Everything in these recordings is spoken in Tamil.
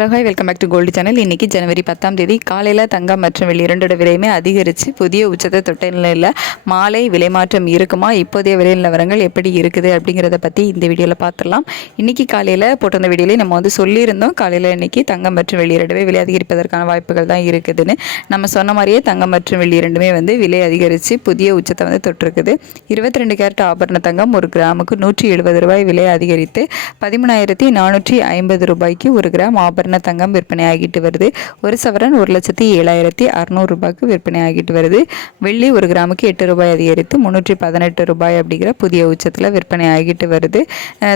Hi welcome back to gold channel இன்றைக்கி ஜனவரி பத்தாம் தேதி காலையில் தங்கம் மற்றும் வெள்ளி இரண்டோட விலையுமே அதிகரித்து புதிய உச்சத்தை தொட்ட நிலையில் மாலை விலை மாற்றம் இருக்குமா? இப்போதைய விலை நிலவரங்கள் எப்படி இருக்குது அப்படிங்கிறத பற்றி இந்த வீடியோவில் பார்த்துடலாம் இன்றைக்கி காலையில் போட்டிருந்த வீடியோலேயே நம்ம வந்து சொல்லியிருந்தோம். காலையில் இன்றைக்கி தங்கம் மற்றும் வெள்ளி இரண்டுமே விலை அதிகரிப்பதற்கான வாய்ப்புகள் தான் இருக்குதுன்னு. நம்ம சொன்ன மாதிரியே தங்கம் மற்றும் வெள்ளி இரண்டுமே வந்து விலை அதிகரித்து புதிய உச்சத்தை வந்து தொட்டிருக்குது. இருபத்தி ரெண்டு கேரட் ஆபரண தங்கம் ஒரு கிராமுக்கு நூற்றி எழுபது ரூபாய் விலை அதிகரித்து பதிமூணாயிரத்தி நானூற்றி ஐம்பது ரூபாய்க்கு ஒரு கிராம் ஆபரண ஆபரண தங்கம் விற்பனை ஆகிட்டு வருது. ஒரு சவரன் ஒரு லட்சத்தி ஏழாயிரத்தி அறநூறு ரூபாய்க்கு விற்பனை ஆகிட்டு வருது. வெள்ளி ஒரு கிராமுக்கு எட்டு ரூபாய் அதிகரித்து முந்நூற்றி பதினெட்டு ரூபாய் அப்படிங்கிற புதிய உச்சத்தில் விற்பனை ஆகிட்டு வருது.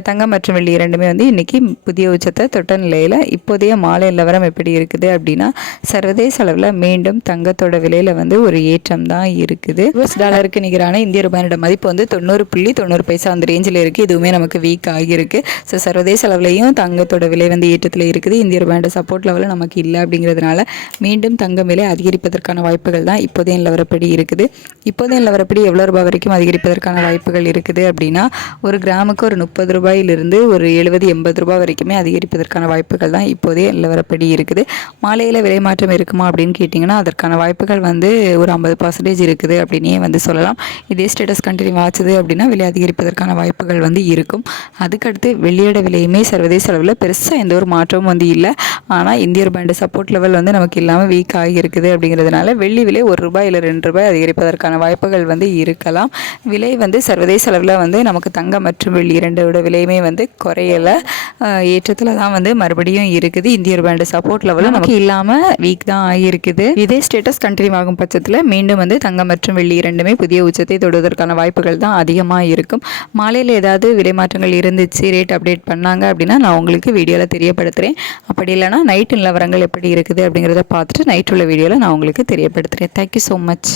தங்கம் மற்றும் வெள்ளி இரண்டுமே வந்து இன்றைக்கி புதிய உச்சத்தை தொட்ட நிலையில் இப்போதைய மாலை நிலவரம் எப்படி இருக்குது அப்படின்னா சர்வதேச அளவில் மீண்டும் தங்கத்தோட விலையில் வந்து ஒரு ஏற்றம் தான் இருக்குது. யூஎஸ் டாலருக்கு நிகரான இந்திய ரூபாயோட மதிப்பு வந்து தொண்ணூறு புள்ளி தொண்ணூறு பைசா அந்த ரேஞ்சில் இருக்குது இதுவுமே நமக்கு வீக் ஆகியிருக்கு. ஸோ சர்வதேச அளவுலையும் தங்கத்தோட விலை வந்து ஏற்றத்தில் இருக்குது. இந்திய ரூபாயோட சப்போர்ட் லெவலில் நமக்கு இல்லை அப்படிங்கிறதுனால மீண்டும் தங்கம் விலை அதிகரிப்பதற்கான வாய்ப்புகள் தான் இப்போதைய நிலவரப்படி இருக்குது. இப்போதைய நிலவரப்படி எவ்வளோ ரூபாய் வரைக்கும் அதிகரிப்பதற்கான வாய்ப்புகள் இருக்குது அப்படின்னா ஒரு கிராமுக்கு ஒரு முப்பது ரூபாயிலிருந்து ஒரு எழுபது எண்பது ரூபாய் வரைக்குமே அதிகரிப்பதற்கான வாய்ப்புகள் தான் இப்போதைய நிலவரப்படி இருக்குது. மாலையில் விலை மாற்றம் இருக்குமா அப்படின்னு கேட்டிங்கன்னா அதற்கான வாய்ப்புகள் வந்து ஒரு ஐம்பது பர்சன்டேஜ் இருக்குது அப்படின்னே வந்து சொல்லலாம். இதே ஸ்டேட்டஸ் கண்டினியூ ஆச்சுது அப்படின்னா விலை அதிகரிப்பதற்கான வாய்ப்புகள் வந்து இருக்கும். அதுக்கடுத்து வெளியிட விலையுமே சர்வதேச அளவில் பெருசாக எந்த ஒரு மாற்றமும் வந்து இல்லை. ஆனால் இந்திய ரூபாயோட சப்போர்ட் லெவல் வந்து நமக்கு இல்லாமல் வீக் ஆகியிருக்குது அப்படிங்கிறதுனால வெள்ளி விலை ஒரு ரூபாய் இல்லை ரெண்டு ரூபாய் அதிகரிப்பதற்கான வாய்ப்புகள் வந்து இருக்கலாம். விலை வந்து சர்வதேச அளவில் வந்து நமக்கு தங்கம் மற்றும் வெள்ளி இரண்டோட விலையுமே வந்து குறையலை. ஏற்றத்தில் தான் வந்து மறுபடியும் இருக்குது. இந்திய ரூபாயோட சப்போர்ட் லெவலில் நமக்கு இல்லாமல் வீக் தான் ஆகியிருக்குது. இதே ஸ்டேட்டஸ் கண்டினியூ ஆகும் பட்சத்தில் மீண்டும் வந்து தங்கம் மற்றும் வெள்ளி இரண்டுமே புதிய உச்சத்தை தொடுவதற்கான வாய்ப்புகள் தான் அதிகமாக இருக்கும். மாலையில் ஏதாவது விலை மாற்றங்கள் இருந்துச்சு ரேட் அப்டேட் பண்ணாங்க அப்படின்னா நான் உங்களுக்கு வீடியோவில் தெரியப்படுத்துகிறேன் அப்படி இல்லைனா நைட்டு நிலவரங்கள் எப்படி இருக்குது அப்படிங்கிறத பார்த்துட்டு நைட் உள்ள வீடியோவில் நான் உங்களுக்கு தெரியப்படுத்துகிறேன் தேங்க்யூ ஸோ மச்